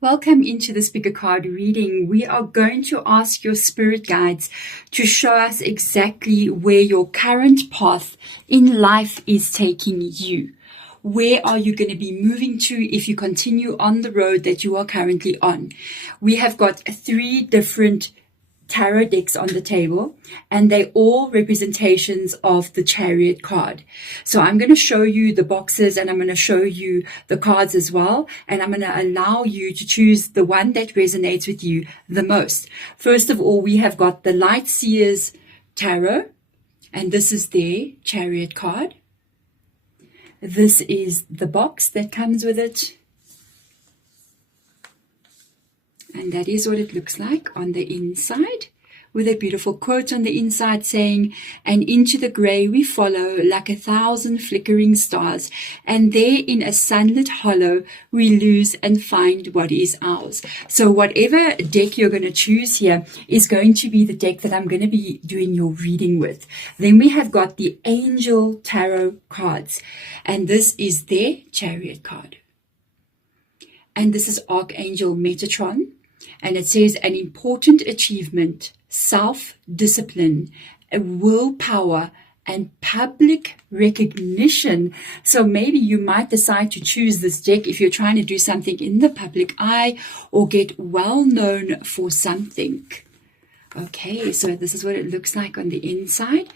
Welcome into the speaker card reading. We are going to ask your spirit guides to show us exactly where your current path in life is taking you. Where are you going to be moving to if you continue on the road that you are currently on? We have got 3 different tarot decks on the table, and they're all representations of the Chariot card. So I'm going to show you the boxes, and I'm going to show you the cards as well, and I'm going to allow you to choose the one that resonates with you the most. First of all, we have got the Light Seers Tarot, and this is their Chariot card. This is the box that comes with it. And that is what it looks like on the inside, with a beautiful quote on the inside saying, "And into the grey we follow like 1,000 flickering stars, and there in a sunlit hollow we lose and find what is ours." So whatever deck you're going to choose here is going to be the deck that I'm going to be doing your reading with. Then we have got the Angel Tarot cards, and this is their Chariot card. And this is Archangel Metatron. And it says an important achievement, self-discipline, willpower, and public recognition. So maybe you might decide to choose this deck if you're trying to do something in the public eye or get well known for something. Okay, so this is what it looks like on the inside.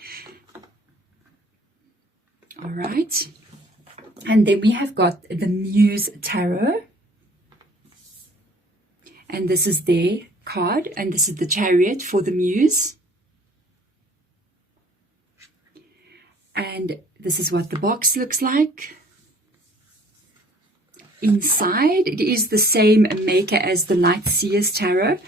All right. And then we have got the Muse Tarot. And this is their card, and this is the Chariot for the Muse. And this is what the box looks like. Inside, it is the same maker as the Light Seers Tarot.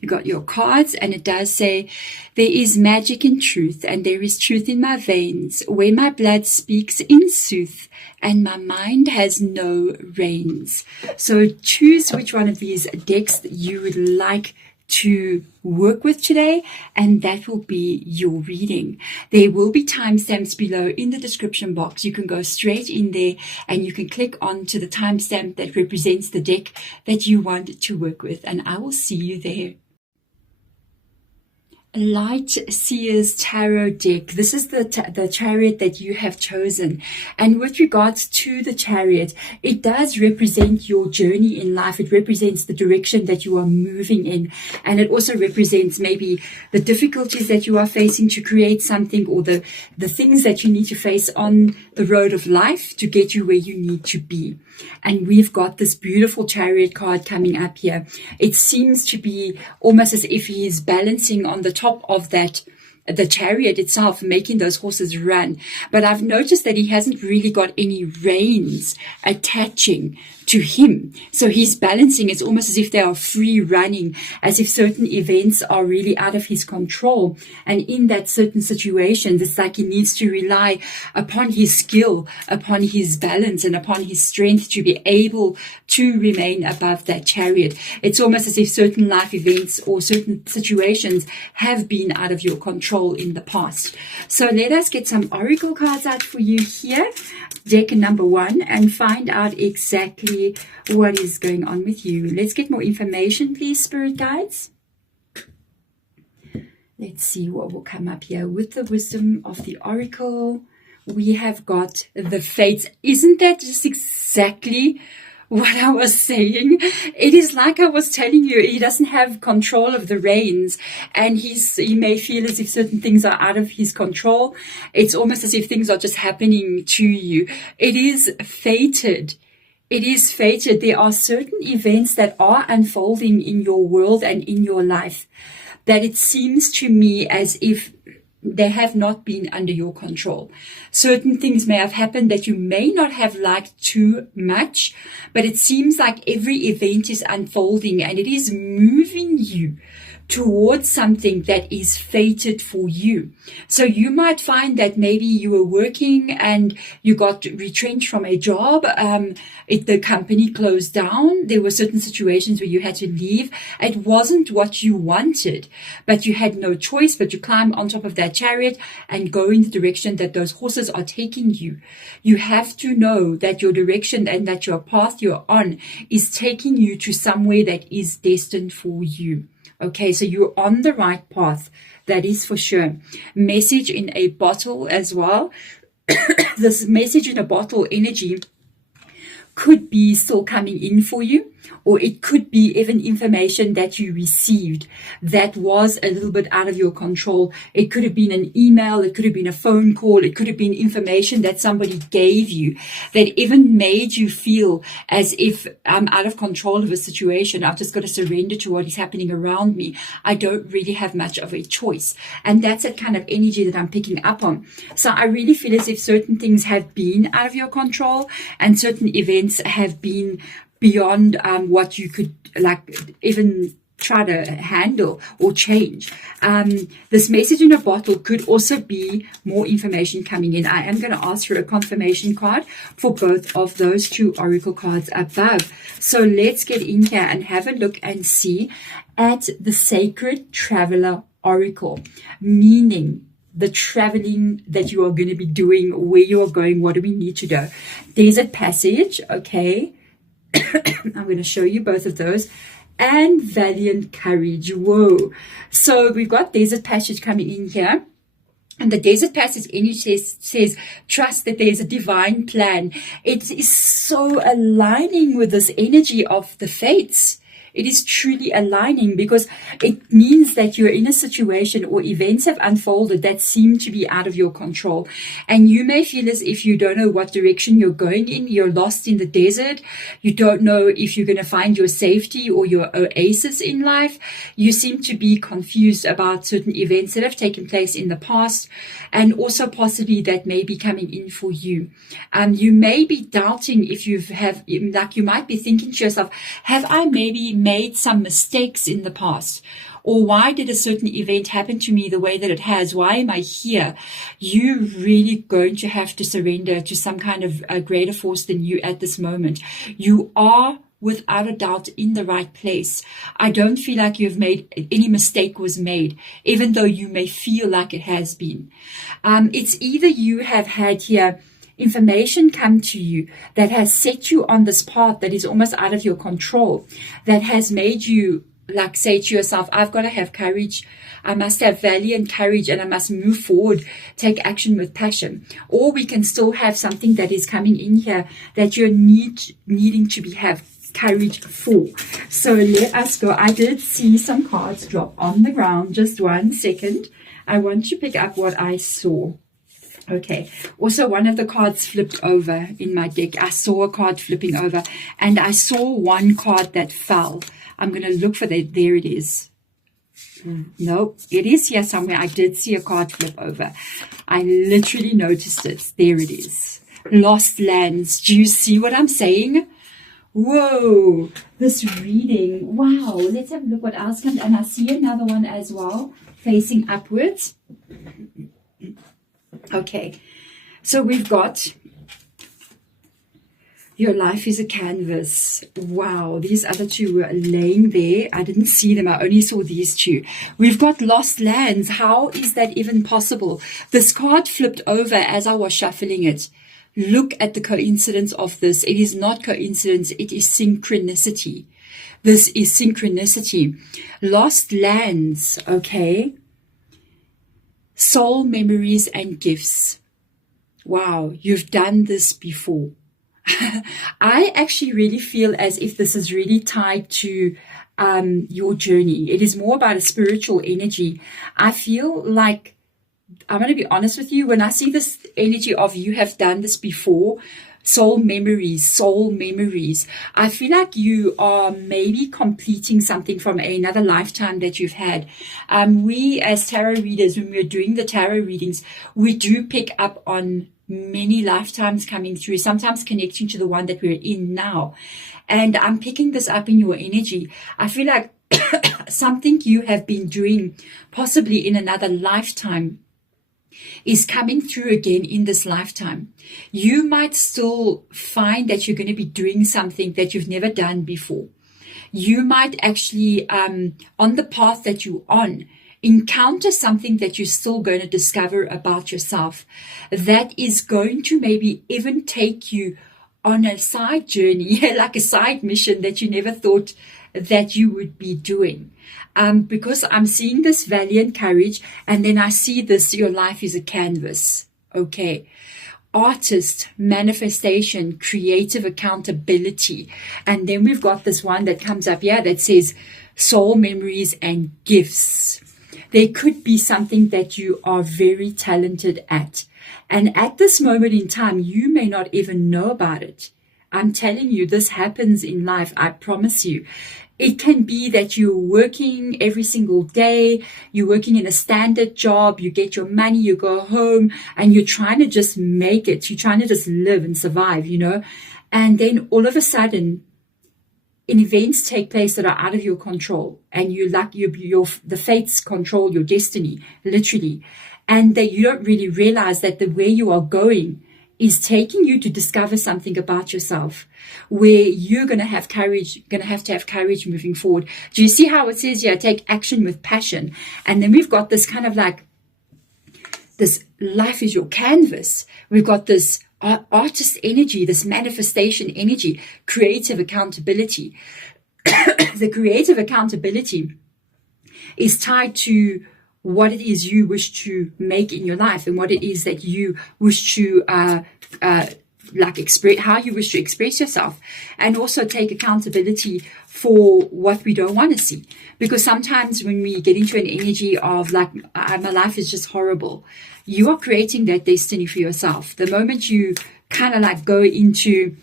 You got your cards, and it does say, "There is magic in truth, and there is truth in my veins, where my blood speaks in sooth, and my mind has no reins." So choose which one of these decks that you would like to work with today, and that will be your reading. There will be timestamps below in the description box. You can go straight in there and you can click on to the timestamp that represents the deck that you want to work with, and I will see you there. Light Seers Tarot deck. This is the Chariot that you have chosen. And with regards to the Chariot, it does represent your journey in life. It represents the direction that you are moving in. And it also represents maybe the difficulties that you are facing to create something, or the things that you need to face on the road of life to get you where you need to be. And we've got this beautiful Chariot card coming up here. It seems to be almost as if he is balancing on the top of the chariot itself, making those horses run. But I've noticed that he hasn't really got any reins attaching to him. So he's balancing. It's almost as if they are free running, as if certain events are really out of his control. And in that certain situations, it's like he needs to rely upon his skill, upon his balance, and upon his strength to be able to remain above that chariot. It's almost as if certain life events or certain situations have been out of your control in the past. So let us get some oracle cards out for you here, deck number 1, and find out exactly what is going on with you. Let's get more information, please, spirit guides. Let's see what will come up here. With the wisdom of the oracle, we have got the fates. Isn't that just exactly what I was saying? It is like I was telling you, he doesn't have control of the reins, and he may feel as if certain things are out of his control. It's almost as if things are just happening to you. It is fated. It is fated. There are certain events that are unfolding in your world and in your life that it seems to me as if they have not been under your control. Certain things may have happened that you may not have liked too much, but it seems like every event is unfolding and it is moving you towards something that is fated for you. So you might find that maybe you were working and you got retrenched from a job. The company closed down. There were certain situations where you had to leave. It wasn't what you wanted, but you had no choice but to climb on top of that chariot and go in the direction that those horses are taking you. You have to know that your direction and that your path you're on is taking you to somewhere that is destined for you. Okay, so you're on the right path. That is for sure. Message in a bottle as well. This message in a bottle energy could be still coming in for you, or it could be even information that you received that was a little bit out of your control. It could have been an email, it could have been a phone call, it could have been information that somebody gave you that even made you feel as if I'm out of control of a situation. I've just got to surrender to what is happening around me. I don't really have much of a choice. And that's that kind of energy that I'm picking up on. So I really feel as if certain things have been out of your control and certain events have been beyond what you could even try to handle or change. This message in a bottle could also be more information coming in. I am going to ask for a confirmation card for both of those two oracle cards above. So let's get in here and have a look and see at the Sacred Traveler Oracle, meaning the traveling that you are going to be doing, where you are going, what do we need to do. Desert Passage, okay. I'm going to show you both of those. And Valiant Courage. Whoa. So we've got Desert Passage coming in here. And the Desert Passage energy says, trust that there's a divine plan. It is so aligning with this energy of the fates. It is truly aligning because it means that you're in a situation or events have unfolded that seem to be out of your control. And you may feel as if you don't know what direction you're going in. You're lost in the desert. You don't know if you're going to find your safety or your oasis in life. You seem to be confused about certain events that have taken place in the past and also possibly that may be coming in for you. You may be doubting if you might be thinking to yourself, have I maybe made some mistakes in the past? Or why did a certain event happen to me the way that it has? Why am I here? You're really going to have to surrender to some kind of a greater force than you at this moment. You are without a doubt in the right place. I don't feel like you've made any mistake was made, even though you may feel like it has been. It's either you have had here information come to you that has set you on this path that is almost out of your control, that has made you say to yourself, I've got to have courage. I must have valiant courage and I must move forward, take action with passion. Or we can still have something that is coming in here that you're needing to have courage for. So let us go. I did see some cards drop on the ground. Just 1 second. I want to pick up what I saw. Okay. Also, one of the cards flipped over in my deck. I saw a card flipping over and I saw one card that fell. I'm going to look for that. There it is. No, it is here somewhere. I did see a card flip over. I literally noticed it. There it is. Lost Lands. Do you see what I'm saying? Whoa, this reading. Wow. Let's have a look what else comes. And I see another one as well, facing upwards. Okay, so we've got your life is a canvas. Wow, these other two were laying there. I didn't see them. I only saw these two. We've got Lost Lands. How is that even possible? This card flipped over as I was shuffling it. Look at the coincidence of this. It is not coincidence. It is synchronicity. This is synchronicity. Lost Lands, okay. Soul memories and gifts. Wow, you've done this before. I actually really feel as if this is really tied to your journey. It is more about a spiritual energy. I feel like, I'm going to be honest with you, when I see this energy of you have done this before, soul memories, I feel like you are maybe completing something from another lifetime that you've had. We as tarot readers, when we're doing the tarot readings, we do pick up on many lifetimes coming through, sometimes connecting to the one that we're in now. And I'm picking this up in your energy. I feel like something you have been doing possibly in another lifetime is coming through again in this lifetime. You might still find that you're going to be doing something that you've never done before. You might actually, on the path that you're on, encounter something that you're still going to discover about yourself that is going to maybe even take you on a side journey, like a side mission that you never thought that you would be doing. Because I'm seeing this valiant courage, and then I see this, your life is a canvas. Okay. Artist, manifestation, creative accountability. And then we've got this one that comes up here that says soul memories and gifts. There could be something that you are very talented at. And at this moment in time, you may not even know about it. I'm telling you, this happens in life. I promise you. It can be that you're working every single day, you're working in a standard job, you get your money, you go home, and you're trying to just make it. You're trying to just live and survive, you know. And then all of a sudden, events take place that are out of your control, and the fates control your destiny, literally. And that you don't really realize that the way you are going is taking you to discover something about yourself where you're going to have to have courage moving forward. Do you see how it says here, take action with passion? And then we've got this kind of like, this life is your canvas. We've got this artist energy, this manifestation energy, creative accountability. The creative accountability is tied to what it is you wish to make in your life and what it is that you wish to express, how you wish to express yourself, and also take accountability for what we don't want to see. Because sometimes when we get into an energy of like, my life is just horrible, you are creating that destiny for yourself. The moment you kind of like go into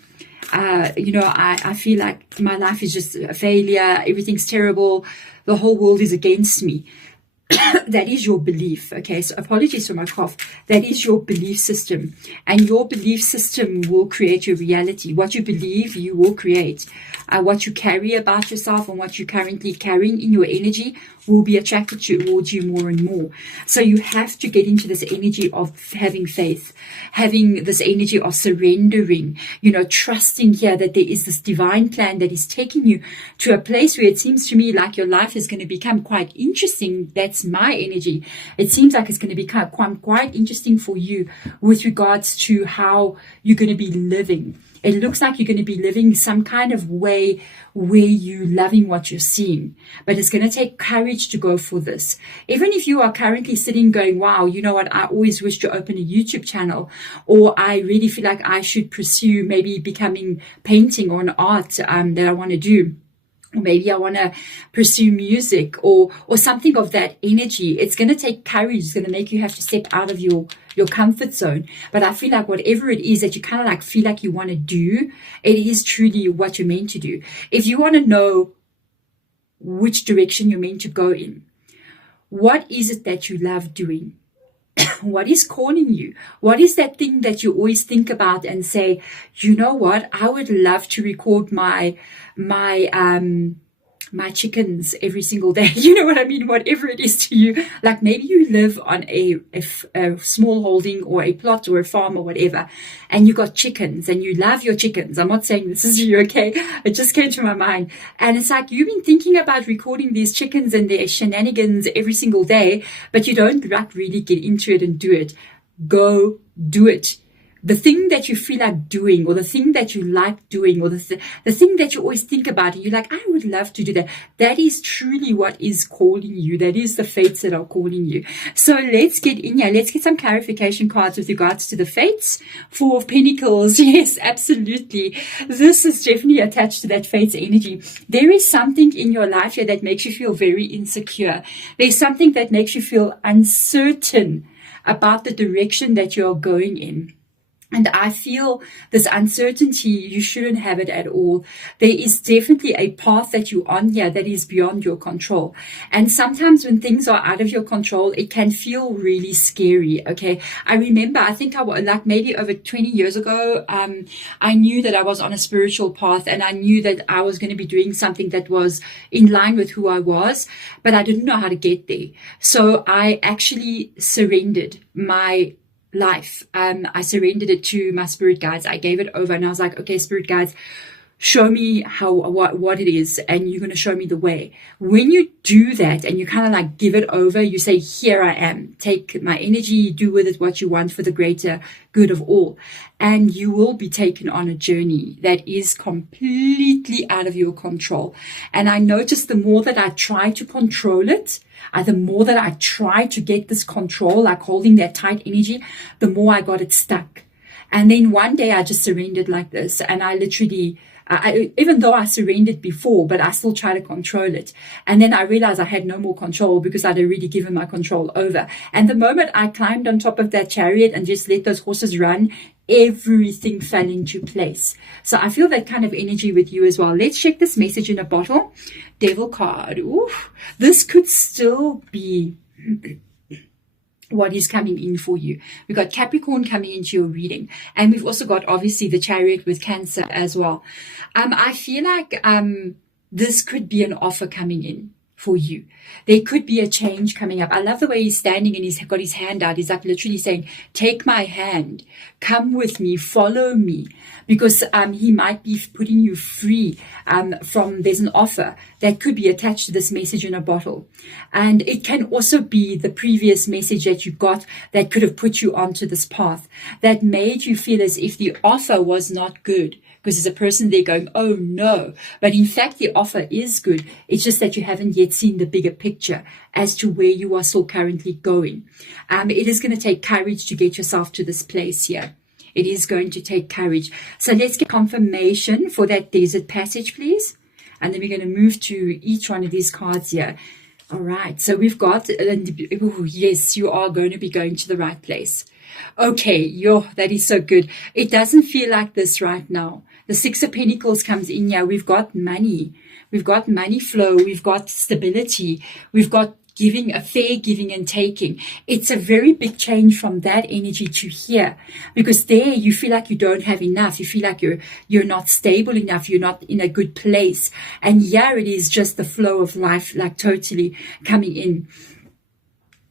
I feel like my life is just a failure, everything's terrible, the whole world is against me. That is your belief. Okay, so apologies for my cough. That is your belief system, and your belief system will create your reality. What you believe, you will create. What you carry about yourself and what you're currently carrying in your energy will be attracted towards you more and more. So you have to get into this energy of having faith, having this energy of surrendering, trusting here that there is this divine plan that is taking you to a place where it seems to me like your life is going to become quite interesting. That's my energy. It seems like it's going to become quite interesting for you with regards to how you're going to be living. It looks like you're going to be living some kind of way where you're loving what you're seeing. But it's going to take courage to go for this. Even if you are currently sitting going, wow, you know what, I always wish to open a YouTube channel, or I really feel like I should pursue maybe becoming painting or an art that I want to do. Or maybe I want to pursue music or something of that energy. It's going to take courage. It's going to make you have to step out of your comfort zone. But I feel like whatever it is that you kind of like feel like you want to do, it is truly what you're meant to do. If you want to know which direction you're meant to go in, what is it that you love doing? What is calling you? What is that thing that you always think about and say, you know what, I would love to record my chickens every single day. You know what I mean? Whatever it is to you. Like maybe you live on a small holding or a plot or a farm or whatever, and you got chickens and you love your chickens. I'm not saying this is you, okay? It just came to my mind. And it's like you've been thinking about recording these chickens and their shenanigans every single day, but you don't like really get into it and do it. Go do it. The thing that you feel like doing, or the thing that you like doing, or the thing that you always think about, and you're like, I would love to do that. That is truly what is calling you. That is the fates that are calling you. So let's get in here. Let's get some clarification cards with regards to the fates. Four of Pentacles. Yes, absolutely. This is definitely attached to that fates energy. There is something in your life here that makes you feel very insecure. There's something that makes you feel uncertain about the direction that you're going in. And I feel this uncertainty, you shouldn't have it at all. There is definitely a path that you're on here that is beyond your control. And sometimes when things are out of your control, it can feel really scary, okay? I remember, I think I was like maybe over 20 years ago, I knew that I was on a spiritual path, and I knew that I was going to be doing something that was in line with who I was, but I didn't know how to get there. So I actually surrendered my life. I surrendered it to my spirit guides. I gave it over, and I was like, okay, spirit guides, show me what it is, and you're going to show me the way. When you do that and you kind of like give it over, you say, here I am, take my energy, do with it what you want for the greater good of all. And you will be taken on a journey that is completely out of your control. And I noticed the more that I try to control it, the more that I try to get this control, like holding that tight energy, the more I got it stuck. And then one day I just surrendered like this, and I literally, even though I surrendered before, but I still try to control it. And then I realized I had no more control because I'd already given my control over. And the moment I climbed on top of that chariot and just let those horses run, everything fell into place. So I feel that kind of energy with you as well. Let's check this message in a bottle. Devil card. Ooh, this could still be what is coming in for you. We've got Capricorn coming into your reading, and we've also got obviously the chariot with Cancer as well. I feel like this could be an offer coming in for you. There could be a change coming up. I love the way he's standing and he's got his hand out. He's like literally saying, take my hand, come with me, follow me, because he might be putting you free from, there's an offer that could be attached to this message in a bottle. And it can also be the previous message that you got that could have put you onto this path, that made you feel as if the offer was not good. Because there's a person there going, oh no. But in fact, the offer is good. It's just that you haven't yet seen the bigger picture as to where you are still currently going. It is going to take courage to get yourself to this place here. It is going to take courage. So let's get confirmation for that desert passage, please. And then we're going to move to each one of these cards here. All right. So we've got, oh, yes, you are going to be going to the right place. Okay, that is so good. It doesn't feel like this right now. The Six of Pentacles comes in here. We've got money. We've got money flow. We've got stability. We've got giving, a fair giving and taking. It's a very big change from that energy to here, because there you feel like you don't have enough. You feel like you're not stable enough. You're not in a good place. And here it is just the flow of life, like totally coming in.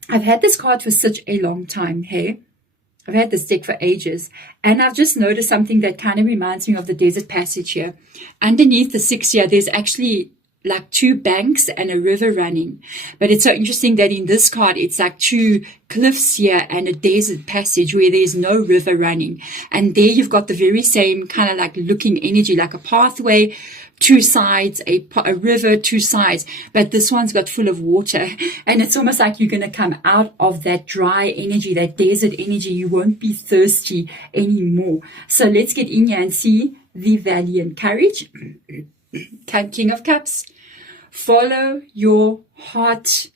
I've had this card for such a long time, hey? I've had this deck for ages, and I've just noticed something that kind of reminds me of the desert passage here. Underneath the 6 here, there's actually like 2 banks and a river running. But it's so interesting that in this card, it's like 2 cliffs here and a desert passage where there's no river running. And there you've got the very same kind of like looking energy, like a pathway, 2 sides, a river, 2 sides, but this one's got full of water. And it's almost like you're going to come out of that dry energy, that desert energy. You won't be thirsty anymore. So let's get in here and see the valiant courage. King of Cups. Follow your heart.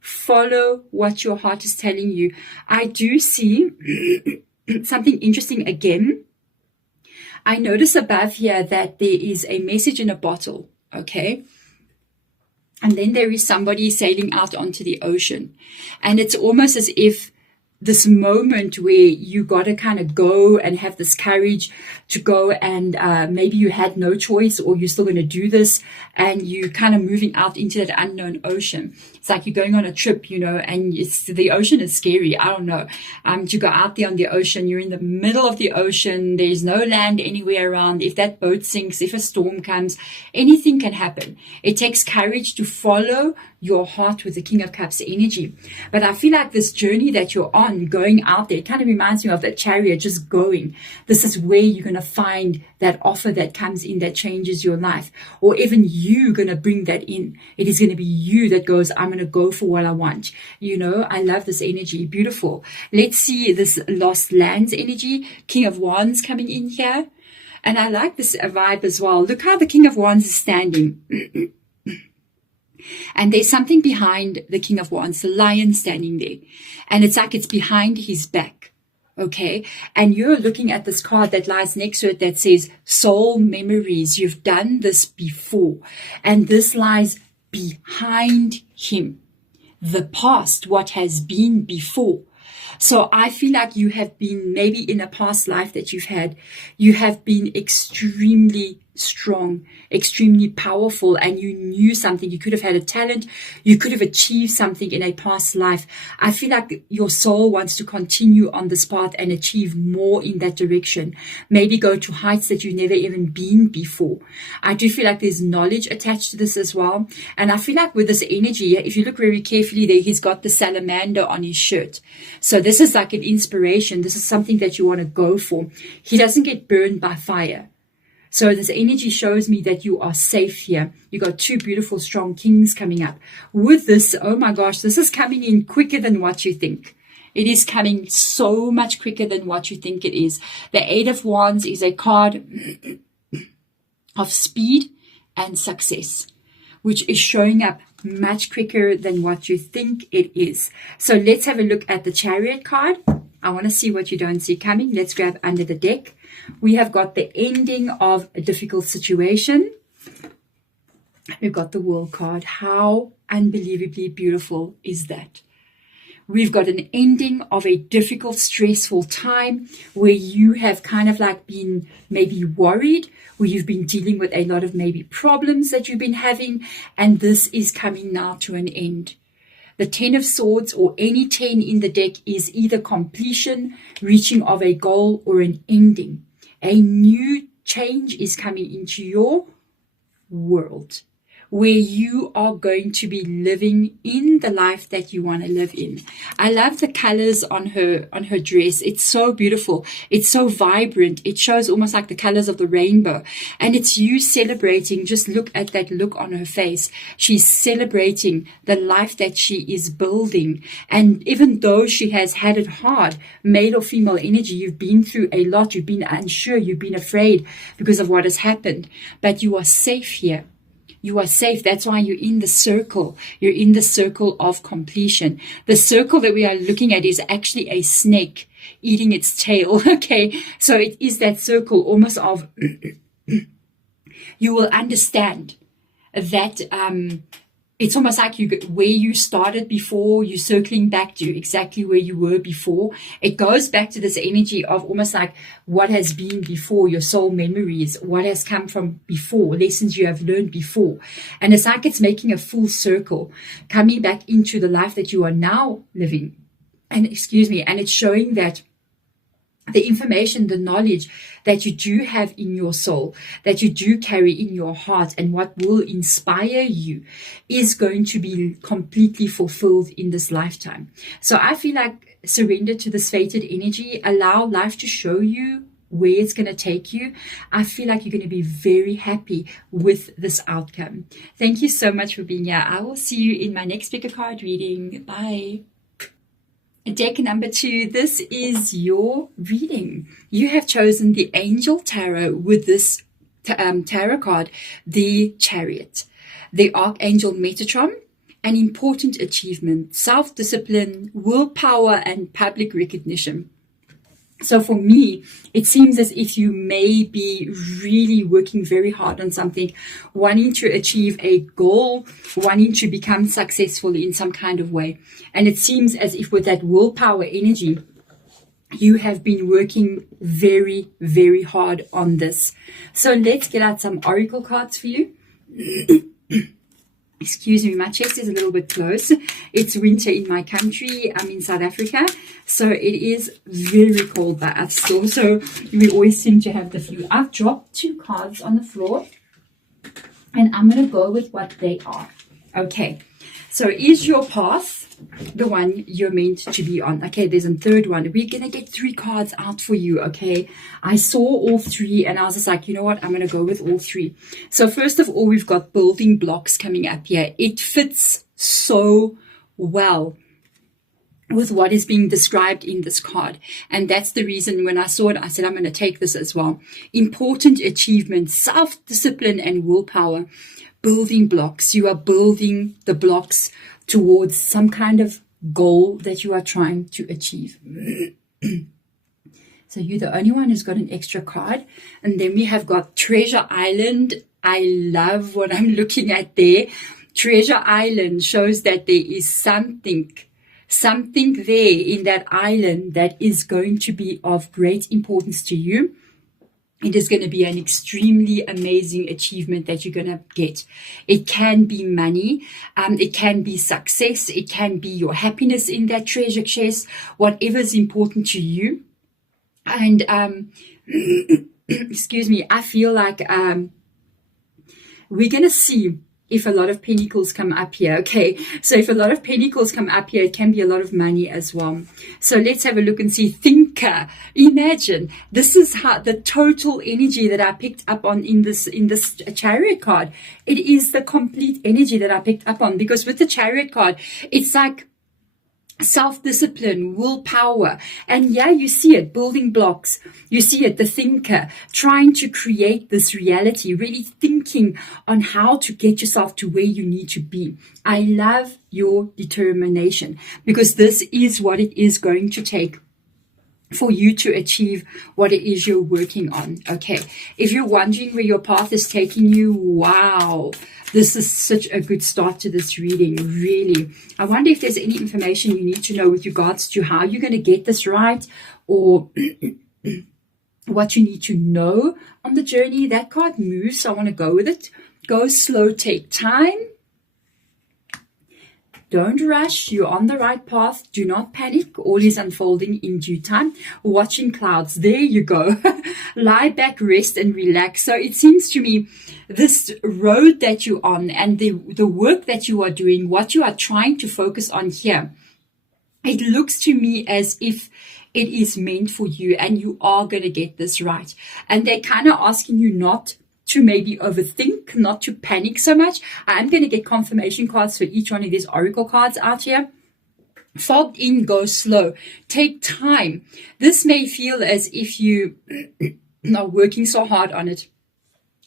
Follow what your heart is telling you. I do see something interesting again. I notice above here that there is a message in a bottle, okay? And then there is somebody sailing out onto the ocean. And it's almost as if this moment where you got to kind of go and have this courage to go, and maybe you had no choice, or you're still going to do this, and you kind of moving out into that unknown ocean. It's like you're going on a trip, you know, and the ocean is scary. I don't know. To go out there on the ocean, you're in the middle of the ocean. There's no land anywhere around. If that boat sinks, if a storm comes, anything can happen. It takes courage to follow your heart with the King of Cups energy. But I feel like this journey that you're on, going out there, it kind of reminds me of that chariot, just going. This is where you're going to find that offer that comes in that changes your life, or even you going to bring that in. It is going to be you that goes, I'm going to go for what I want. You know, I love this energy. Beautiful. Let's see this lost lands energy. King of Wands coming in here. And I like this vibe as well. Look how the King of Wands is standing. And there's something behind the King of Wands, the lion standing there. And it's like it's behind his back. Okay, and you're looking at this card that lies next to it that says soul memories. You've done this before, and this lies behind him. The past, what has been before. So I feel like you have been, maybe in a past life that you've had, you have been extremely strong, extremely powerful, and you knew something. You could have had a talent. You could have achieved something in a past life. I feel like your soul wants to continue on this path and achieve more in that direction. Maybe go to heights that you've never even been before. I do feel like there's knowledge attached to this as well. And I feel like with this energy, if you look very carefully there, he's got the salamander on his shirt. So this is like an inspiration. This is something that you want to go for. He doesn't get burned by fire. So this energy shows me that you are safe here. You got two beautiful, strong kings coming up. With this, oh my gosh, this is coming in quicker than what you think. It is coming so much quicker than what you think it is. The Eight of Wands is a card of speed and success, which is showing up much quicker than what you think it is. So let's have a look at the Chariot card. I want to see what you don't see coming. Let's grab under the deck. We have got the ending of a difficult situation. We've got the World card. How unbelievably beautiful is that? We've got an ending of a difficult, stressful time where you have kind of like been maybe worried, where you've been dealing with a lot of maybe problems that you've been having, and this is coming now to an end. The 10 of Swords, or any 10 in the deck, is either completion, reaching of a goal, or an ending. A new change is coming into your world, where you are going to be living in the life that you want to live in. I love the colors on her dress. It's so beautiful. It's so vibrant. It shows almost like the colors of the rainbow. And it's you celebrating. Just look at that look on her face. She's celebrating the life that she is building. And even though she has had it hard, male or female energy, you've been through a lot. You've been unsure. You've been afraid because of what has happened. But you are safe here. You are safe. That's why you're in the circle. You're in the circle of completion. The circle that we are looking at is actually a snake eating its tail. Okay. So it is that circle almost of, you will understand that, it's almost like where you started before, you're circling back to exactly where you were before. It goes back to this energy of almost like what has been before, your soul memories, what has come from before, lessons you have learned before. And it's like it's making a full circle, coming back into the life that you are now living. And and it's showing that the information, the knowledge that you do have in your soul, that you do carry in your heart, and what will inspire you is going to be completely fulfilled in this lifetime. So I feel like surrender to this fated energy, allow life to show you where it's going to take you. I feel like you're going to be very happy with this outcome. Thank you so much for being here. I will see you in my next pick a card reading. Bye. Deck number 2, this is your reading. You have chosen the Angel Tarot with this tarot card, the Chariot, the Archangel Metatron, an important achievement, self-discipline, willpower, and public recognition. So for me, it seems as if you may be really working very hard on something, wanting to achieve a goal, wanting to become successful in some kind of way. And it seems as if with that willpower energy, you have been working very, very hard on this. So let's get out some oracle cards for you. Excuse me, my chest is a little bit close. It's winter in my country. I'm in South Africa, so it is very cold by us still. So we always seem to have the flu. I've dropped 2 cards on the floor, and I'm going to go with what they are. Okay, so is your path the one you're meant to be on? Okay, there's a third one. We're going to get 3 cards out for you, okay? I saw all 3, and I was just like, you know what? I'm going to go with all 3. So first of all, we've got building blocks coming up here. It fits so well with what is being described in this card. And that's the reason when I saw it, I said, I'm going to take this as well. Important achievement, self-discipline, and willpower. Building blocks. You are building the blocks towards some kind of goal that you are trying to achieve. So you're the only one who's got an extra card. And then we have got Treasure Island. I love what I'm looking at there. Treasure Island shows that there is something there in that island that is going to be of great importance to you. It is going to be an extremely amazing achievement that you're going to get. It can be money. It can be success. It can be your happiness in that treasure chest, whatever is important to you. And, excuse me, I feel like we're going to see if a lot of pentacles come up here. Okay, so if a lot of pentacles come up here, it can be a lot of money as well. So let's have a look and see. Thinker. Imagine this is how the total energy that I picked up on in this Chariot card. It is the complete energy that I picked up on, because with the Chariot card, it's like self-discipline, willpower, and yeah, you see it, building blocks. You see it, the thinker, trying to create this reality, really thinking on how to get yourself to where you need to be. I love your determination, because this is what it is going to take for you to achieve what it is you're working on. Okay, if you're wondering where your path is taking you, wow, this is such a good start to this reading, really. I wonder if there's any information you need to know with regards to how you're going to get this right, or what you need to know on the journey. That card moves, so I want to go with it. Go slow, take time. Don't rush. You're on the right path. Do not panic. All is unfolding in due time. Watching clouds. There you go. Lie back, rest, and relax. So it seems to me this road that you're on, and the work that you are doing, what you are trying to focus on here, it looks to me as if it is meant for you, and you are going to get this right. And they're kind of asking you not to maybe overthink, not to panic so much. I'm going to get confirmation cards for each one of these oracle cards out here. Fogged in, go slow, take time. This may feel as if you are working so hard on it.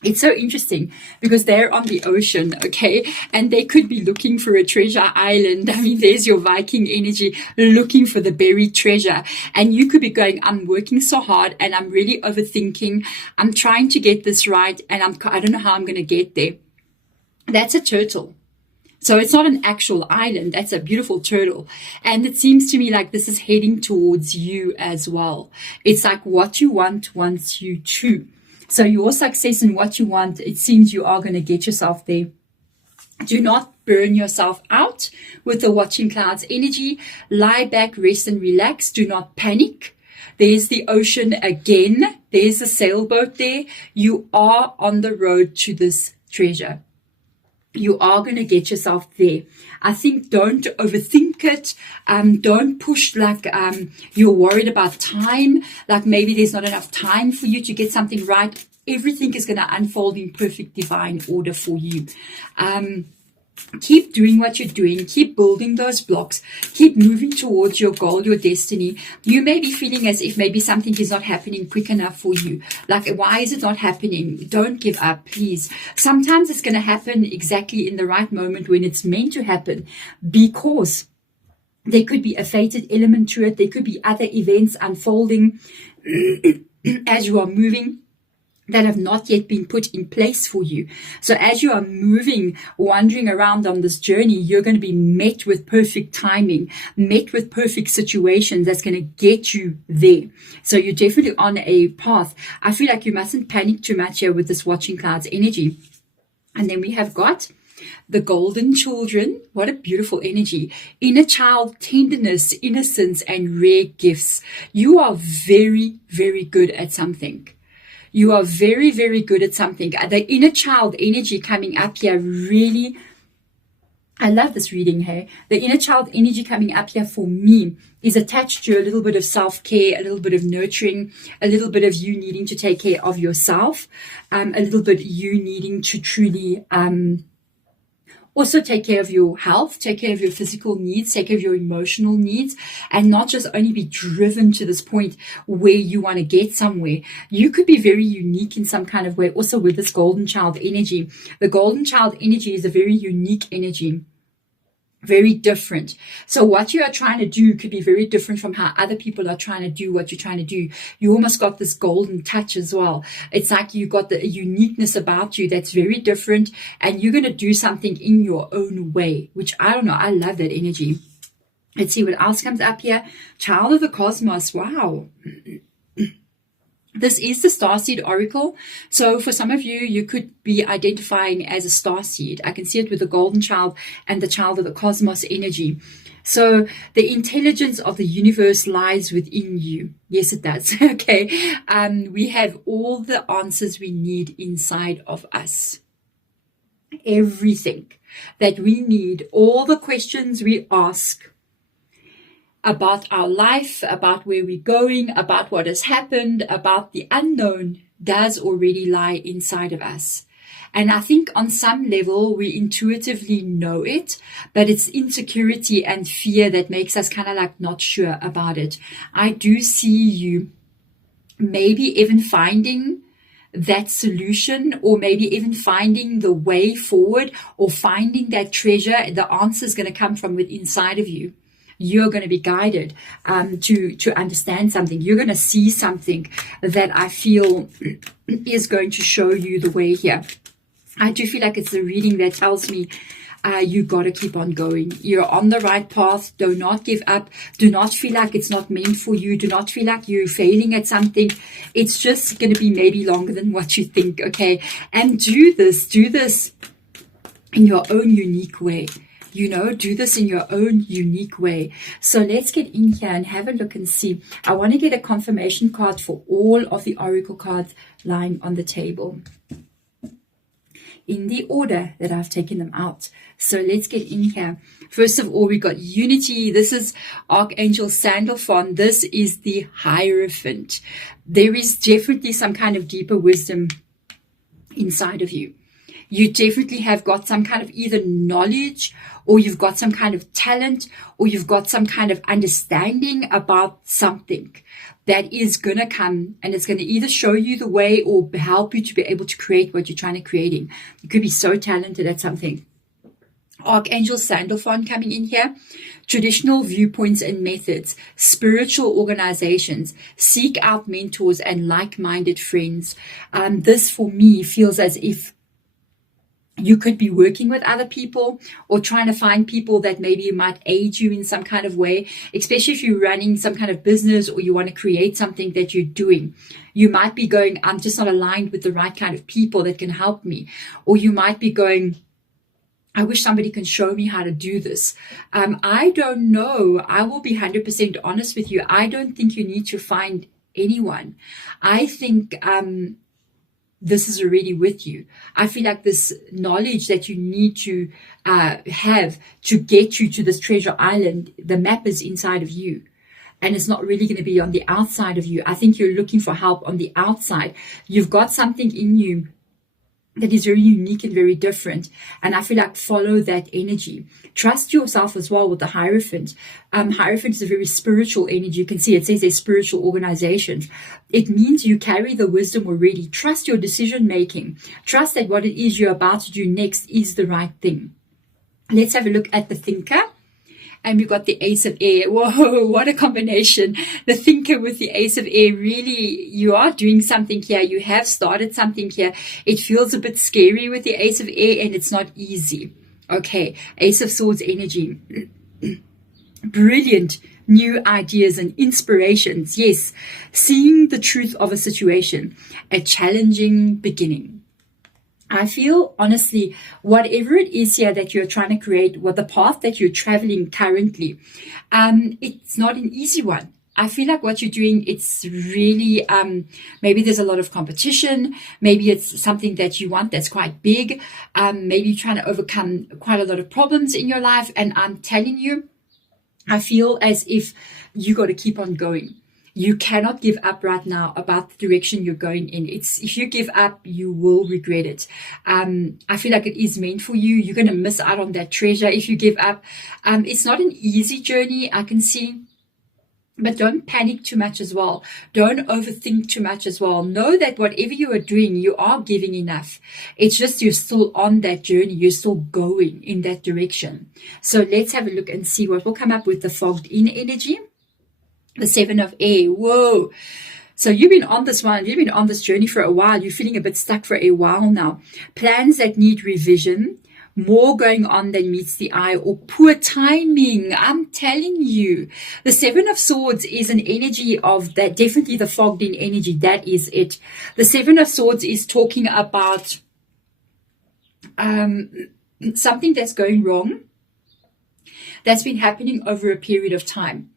It's so interesting because they're on the ocean, okay? And they could be looking for a treasure island. I mean, there's your Viking energy, looking for the buried treasure. And you could be going, I'm working so hard and I'm really overthinking. I'm trying to get this right, and I don't know how I'm going to get there. That's a turtle. So it's not an actual island. That's a beautiful turtle. And it seems to me like this is heading towards you as well. It's like what you want wants you to. So your success and what you want, it seems you are going to get yourself there. Do not burn yourself out with the watching clouds energy. Lie back, rest, and relax. Do not panic. There's the ocean again. There's a sailboat there. You are on the road to this treasure. You are going to get yourself there. I think don't overthink it. Don't push like you're worried about time. Like maybe there's not enough time for you to get something right. Everything is going to unfold in perfect divine order for you. Keep doing what you're doing. Keep building those blocks. Keep moving towards your goal, your destiny. You may be feeling as if maybe something is not happening quick enough for you. Like, why is it not happening? Don't give up, please. Sometimes it's going to happen exactly in the right moment when it's meant to happen, because there could be a fated element to it. There could be other events unfolding as you are moving that have not yet been put in place for you. So as you are moving, wandering around on this journey, you're going to be met with perfect timing, met with perfect situations that's going to get you there. So you're definitely on a path. I feel like you mustn't panic too much here with this watching clouds energy. And then we have got the golden children. What a beautiful energy. Inner child, tenderness, innocence, and rare gifts. You are very, very good at something. You are very, very good at something. The inner child energy coming up here really, I love this reading here. The inner child energy coming up here for me is attached to a little bit of self-care, a little bit of nurturing, a little bit of you needing to take care of yourself, a little bit you needing to truly also take care of your health, take care of your physical needs, take care of your emotional needs, and not just only be driven to this point where you want to get somewhere. You could be very unique in some kind of way also with this golden child energy. The golden child energy is a very unique energy. very different. So what you are trying to do could be very different from how other people are trying to do what you're trying to do. You almost got this golden touch as well. It's like you got the uniqueness about you that's very different, and you're going to do something in your own way, which I don't know. I love that energy. Let's see what else comes up here. Child of the Cosmos. Wow. This is the Starseed Oracle. So for some of you, you could be identifying as a starseed. I can see it with the Golden Child and the Child of the Cosmos energy. So the intelligence of the universe lies within you. Yes, it does. Okay. We have all the answers we need inside of us. Everything that we need, all the questions we ask about our life, about where we're going, about what has happened, about the unknown, does already lie inside of us. And I think on some level we intuitively know it, but it's insecurity and fear that makes us kind of like not sure about it. I do see you maybe even finding that solution, or maybe even finding the way forward, or finding that treasure. The answer is going to come from within inside of you. You're going to be guided to understand something. You're going to see something that I feel is going to show you the way here. I do feel like it's a reading that tells me you got to keep on going. You're on the right path. Do not give up. Do not feel like it's not meant for you. Do not feel like you're failing at something. It's just going to be maybe longer than what you think, okay? And do this in your own unique way. You know, do this in your own unique way. So let's get in here and have a look and see. I want to get a confirmation card for all of the oracle cards lying on the table, in the order that I've taken them out. So let's get in here. First of all, we got unity. This is Archangel Sandalphon. This is the Hierophant. There is definitely some kind of deeper wisdom inside of you. You definitely have got some kind of either knowledge, or you've got some kind of talent, or you've got some kind of understanding about something that is going to come, and it's going to either show you the way or help you to be able to create what you're trying to creating. You could be so talented at something. Archangel Sandalphon coming in here. Traditional viewpoints and methods, spiritual organizations, seek out mentors and like-minded friends. This for me feels as if you could be working with other people, or trying to find people that maybe might aid you in some kind of way, especially if you're running some kind of business or you want to create something that you're doing. You might be going, I'm just not aligned with the right kind of people that can help me. Or you might be going, I wish somebody can show me how to do this. I don't know. I will be 100% honest with you. I don't think you need to find anyone. I think this is already with you. I feel like this knowledge that you need to have to get you to this treasure island, the map is inside of you. And it's not really going to be on the outside of you. I think you're looking for help on the outside. You've got something in you that is very unique and very different. And I feel like follow that energy. Trust yourself as well with the Hierophant. Hierophant is a very spiritual energy. You can see it says they're spiritual organizations. It means you carry the wisdom already. Trust your decision making. Trust that what it is you're about to do next is the right thing. Let's have a look at the Thinker. And we've got the Ace of Air. Whoa, what a combination. The Thinker with the Ace of Air. Really, you are doing something here. You have started something here. It feels a bit scary with the Ace of Air, and it's not easy. Okay, Ace of Swords energy. Brilliant new ideas and inspirations. Yes, seeing the truth of a situation. A challenging beginning. I feel, honestly, whatever it is here that you're trying to create, what the path that you're traveling currently, it's not an easy one. I feel like what you're doing, it's really, maybe there's a lot of competition. Maybe it's something that you want that's quite big. Maybe you're trying to overcome quite a lot of problems in your life. And I'm telling you, I feel as if you got to keep on going. You cannot give up right now about the direction you're going in. If you give up, you will regret it. I feel like it is meant for you. You're going to miss out on that treasure if you give up. It's not an easy journey, I can see. But don't panic too much as well. Don't overthink too much as well. Know that whatever you are doing, you are giving enough. It's just you're still on that journey. You're still going in that direction. So let's have a look and see what will come up with the fogged in energy. The 7 of air. Whoa. So you've been on this one. You've been on this journey for a while. You're feeling a bit stuck for a while now. Plans that need revision. More going on than meets the eye, or poor timing. I'm telling you, the 7 of Swords is an energy of that, definitely the fogged in energy. That is it. The 7 of Swords is talking about something that's going wrong, that's been happening over a period of time.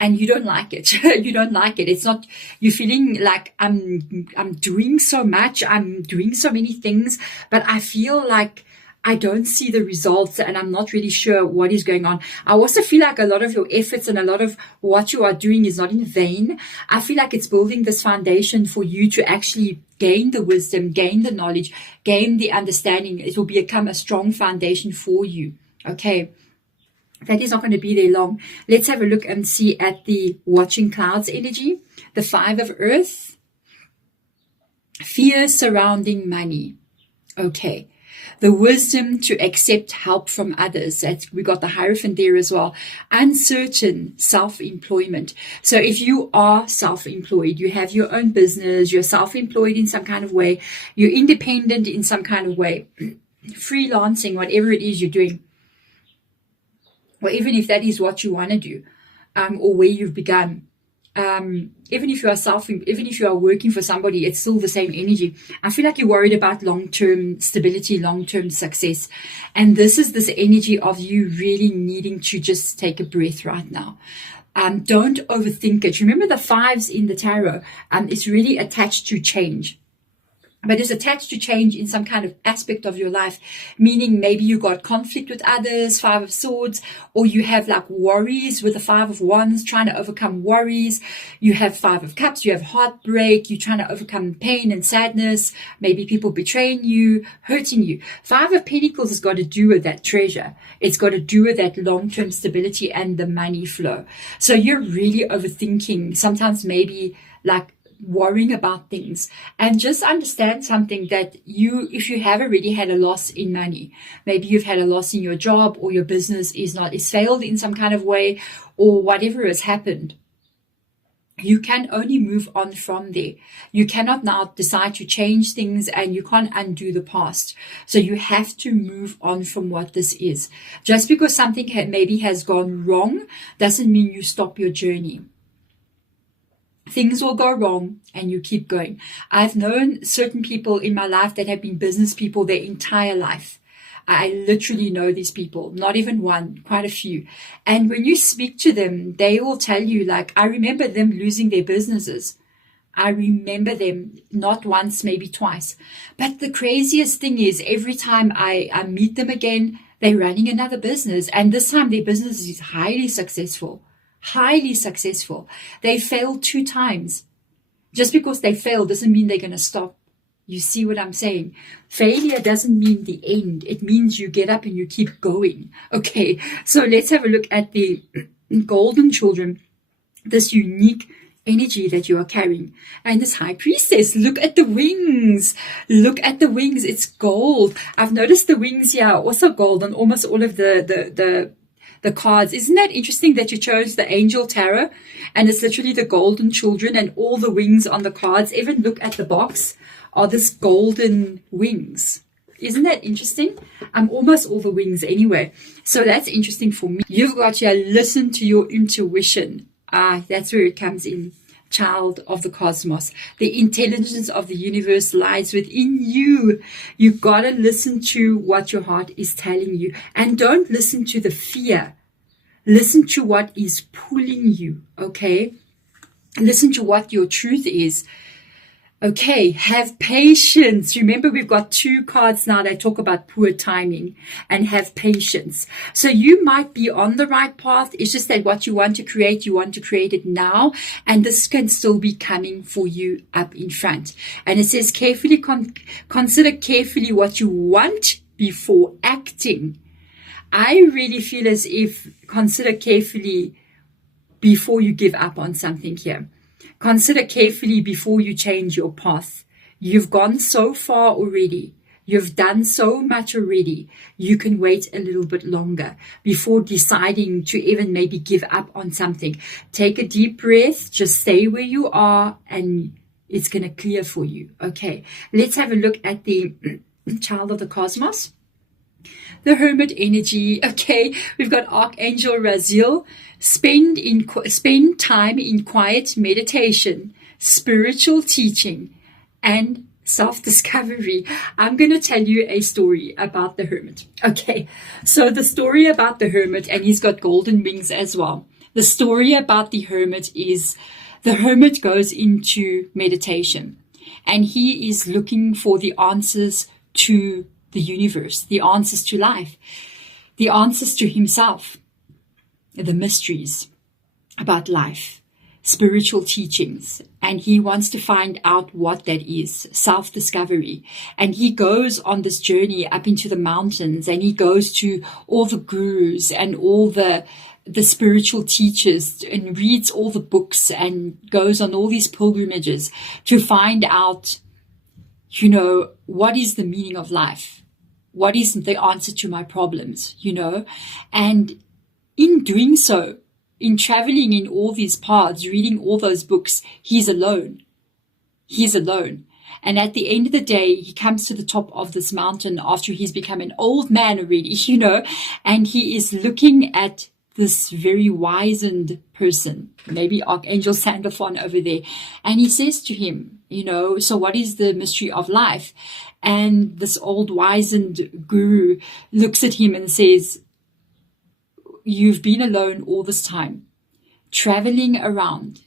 And you don't like it. You don't like it. It's not, you're feeling like I'm doing so much. I'm doing so many things, but I feel like I don't see the results and I'm not really sure what is going on. I also feel like a lot of your efforts and a lot of what you are doing is not in vain. I feel like it's building this foundation for you to actually gain the wisdom, gain the knowledge, gain the understanding. It will become a strong foundation for you. Okay. That is not going to be there long. Let's have a look and see at the watching clouds energy. The 5 of Earth. Fear surrounding money. Okay. The wisdom to accept help from others. We got the Hierophant there as well. Uncertain self-employment. So if you are self-employed, you have your own business, you're self-employed in some kind of way, you're independent in some kind of way, freelancing, whatever it is you're doing, or even if that is what you want to do, or where you've begun. Even if you are working for somebody, it's still the same energy. I feel like you're worried about long-term stability, long-term success. And this is this energy of you really needing to just take a breath right now. Don't overthink it. Remember the 5s in the tarot, it's really attached to change. But it's attached to change in some kind of aspect of your life, meaning maybe you got conflict with others, 5 of Swords, or you have like worries with the 5 of Wands, trying to overcome worries. You have 5 of Cups, you have heartbreak, you're trying to overcome pain and sadness, maybe people betraying you, hurting you. 5 of Pentacles has got to do with that treasure. It's got to do with that long-term stability and the money flow. So you're really overthinking, sometimes maybe like worrying about things, and just understand something that if you have already had a loss in money, maybe you've had a loss in your job, or your business is failed in some kind of way, or whatever has happened, you can only move on from there. You cannot now decide to change things, and you can't undo the past. So you have to move on from what this is. Just because something maybe has gone wrong doesn't mean you stop your journey. Things will go wrong and you keep going. I've known certain people in my life that have been business people their entire life. I literally know these people, not even one, quite a few. And when you speak to them, they will tell you, like, I remember them losing their businesses. I remember them not once, maybe twice. But the craziest thing is every time I meet them again, they're running another business. And this time their business is highly successful. Highly successful. They failed 2 times. Just because they failed doesn't mean they're going to stop. You see what I'm saying? Failure doesn't mean the end. It means you get up and you keep going. Okay, so let's have a look at the golden children, this unique energy that you are carrying. And this High Priestess, look at the wings. Look at the wings. It's gold. I've noticed the wings here are also gold on almost all of the cards. Isn't that interesting that you chose the Angel Tarot and it's literally the golden children and all the wings on the cards? Even look at the box, are this golden wings. Isn't that interesting? Almost all the wings anyway. So that's interesting for me. You've got to listen to your intuition. That's where it comes in. Child of the cosmos. The intelligence of the universe lies within you. You've got to listen to what your heart is telling you. And don't listen to the fear. Listen to what is pulling you, okay? Listen to what your truth is. Okay, have patience. Remember, we've got 2 cards now that talk about poor timing and have patience. So you might be on the right path. It's just that what you want to create it now. And this can still be coming for you up in front. And it says, carefully consider carefully what you want before acting. I really feel as if consider carefully before you give up on something here. Consider carefully before you change your path. You've gone so far already. You've done so much already. You can wait a little bit longer before deciding to even maybe give up on something. Take a deep breath. Just stay where you are and it's going to clear for you. Okay, let's have a look at the child of the cosmos. The hermit energy. Okay, we've got Archangel Raziel. Spend time in quiet meditation, spiritual teaching, and self-discovery. I'm going to tell you a story about the hermit. Okay, so the story about the hermit, and he's got golden wings as well. The story about the hermit is the hermit goes into meditation and he is looking for the answers to the universe, the answers to life, the answers to himself, the mysteries about life, spiritual teachings, and he wants to find out what that is, self-discovery. And he goes on this journey up into the mountains and he goes to all the gurus and all the spiritual teachers and reads all the books and goes on all these pilgrimages to find out, you know, what is the meaning of life? What is the answer to my problems, you know? And in doing so, in traveling in all these paths, reading all those books, he's alone. He's alone. And at the end of the day, he comes to the top of this mountain after he's become an old man already, you know, and he is looking at this very wizened person, maybe Archangel Sandalphon over there. And he says to him, you know, so what is the mystery of life? And this old wizened guru looks at him and says, you've been alone all this time, traveling around,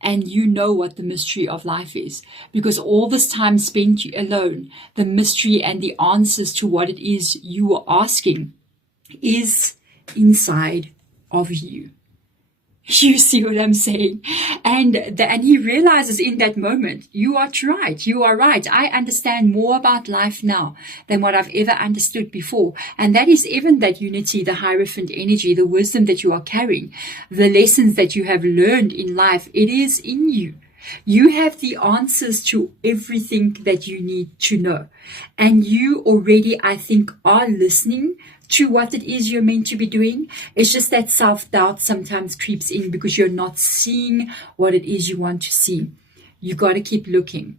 and you know what the mystery of life is. Because all this time spent alone, the mystery and the answers to what it is you are asking is inside of you. You see what I'm saying? And he realizes in that moment, you are right. You are right. I understand more about life now than what I've ever understood before. And that is even that unity, the Hierophant energy, the wisdom that you are carrying, the lessons that you have learned in life. It is in you. You have the answers to everything that you need to know. And you already, I think, are listening to what it is you're meant to be doing. It's just that self-doubt sometimes creeps in because you're not seeing what it is you want to see. You got to keep looking.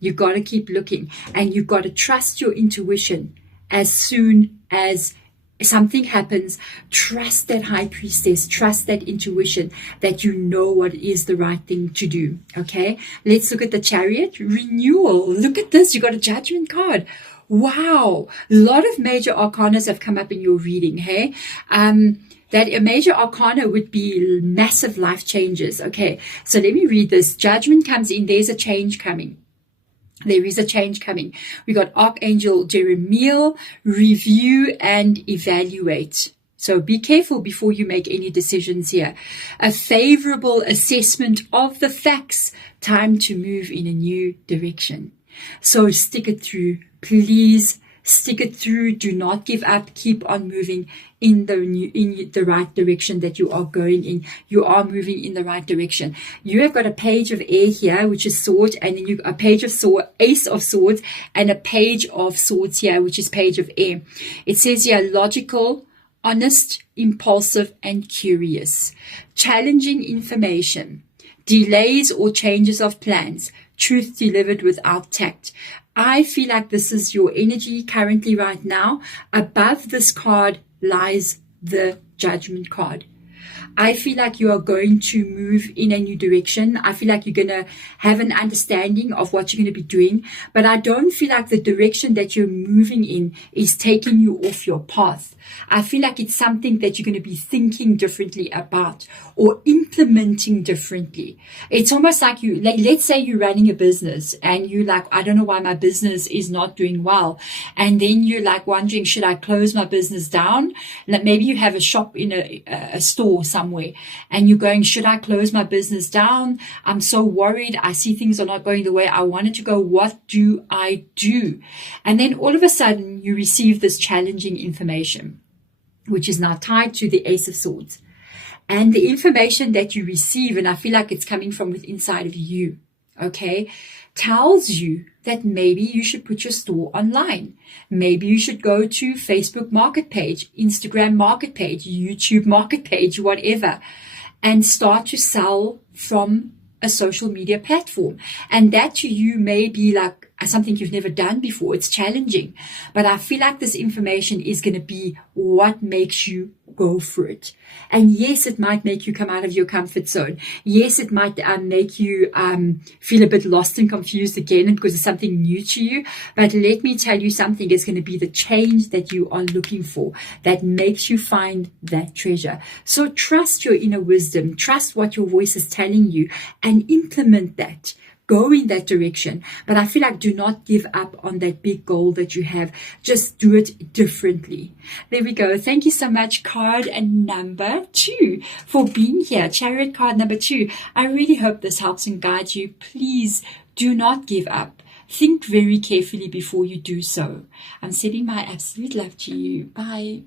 You got to keep looking. And you got to trust your intuition. As soon as something happens, trust that high priestess, trust that intuition that you know what is the right thing to do. Okay, let's look at the Chariot. Renewal. Look at this. You got a Judgment card. Wow, a lot of major arcanas have come up in your reading, hey? That a major arcana would be massive life changes. Okay, so let me read this. Judgment comes in. There's a change coming. There is a change coming. We got Archangel Jeremiel, review and evaluate. So be careful before you make any decisions here. A favorable assessment of the facts. Time to move in a new direction. So stick it through. Please stick it through. Do not give up. Keep on moving in the right direction that you are going in. You are moving in the right direction. You have got a page of air here, which is sword, and then you a page of sword, ace of swords, and a page of swords here, which is page of air. It says here, logical, honest, impulsive, and curious. Challenging information. Delays or changes of plans. Truth delivered without tact. I feel like this is your energy currently right now. Above this card lies the Judgment card. I feel like you are going to move in a new direction. I feel like you're going to have an understanding of what you're going to be doing. But I don't feel like the direction that you're moving in is taking you off your path. I feel like it's something that you're going to be thinking differently about or implementing differently. It's almost like let's say you're running a business and you're like, I don't know why my business is not doing well. And then you're like wondering, should I close my business down? Like maybe you have a shop in a store somewhere and you're going, should I close my business down? I'm so worried. I see things are not going the way I wanted to go. What do I do? And then all of a sudden you receive this challenging information, which is now tied to the Ace of Swords. And the information that you receive, and I feel like it's coming from within inside of you, okay, tells you that maybe you should put your store online. Maybe you should go to Facebook market page, Instagram market page, YouTube market page, whatever, and start to sell from a social media platform. And that to you may be like something you've never done before. It's challenging, but I feel like this information is going to be what makes you go for it. And yes, it might make you come out of your comfort zone. Yes, it might make you feel a bit lost and confused again because it's something new to you. But let me tell you something, is going to be the change that you are looking for that makes you find that treasure. So trust your inner wisdom, trust what your voice is telling you, and implement that. Go in that direction. But I feel like do not give up on that big goal that you have. Just do it differently. There we go. Thank you so much, card and number 2, for being here. Chariot card number 2. I really hope this helps and guides you. Please do not give up. Think very carefully before you do so. I'm sending my absolute love to you. Bye.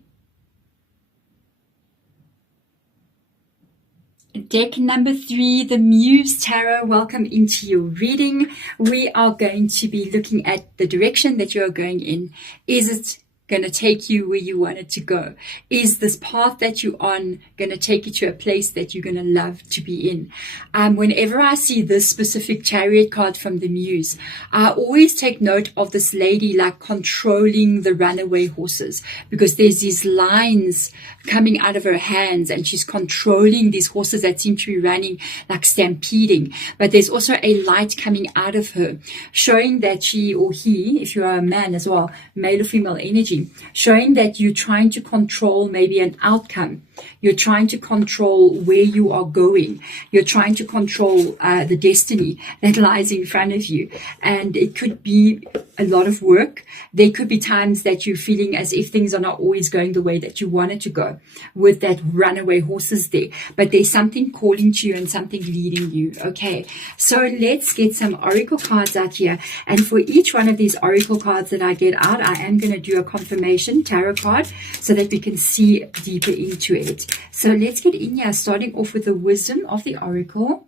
Deck number 3, the Muse Tarot. Welcome into your reading. We are going to be looking at the direction that you're going in. Is it going to take you where you want it to go? Is this path that you're on going to take you to a place that you're going to love to be in? Whenever I see this specific Chariot card from the Muse, I always take note of this lady like controlling the runaway horses, because there's these lines coming out of her hands and she's controlling these horses that seem to be running like stampeding. But there's also a light coming out of her, showing that she, or he, if you are a man as well, male or female energy, showing that you're trying to control maybe an outcome. You're trying to control where you are going. You're trying to control the destiny that lies in front of you. And it could be a lot of work. There could be times that you're feeling as if things are not always going the way that you want it to go, with that runaway horses there. But there's something calling to you and something leading you. Okay, so let's get some oracle cards out here. And for each one of these oracle cards that I get out, I am going to do a confirmation tarot card so that we can see deeper into it. So let's get in here, starting off with the wisdom of the oracle.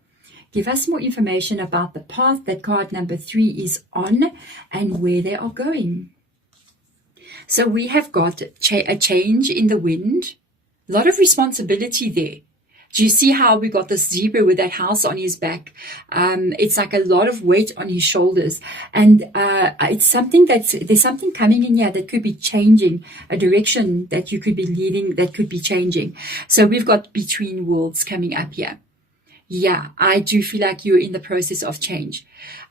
Give us more information about the path that card number 3 is on and where they are going. So we have got a change in the wind, a lot of responsibility there. Do you see how we got this zebra with that house on his back? It's like a lot of weight on his shoulders. And it's something there's something coming in here that could be changing, a direction that you could be leading that could be changing. So we've got between worlds coming up here. Yeah, I do feel like you're in the process of change.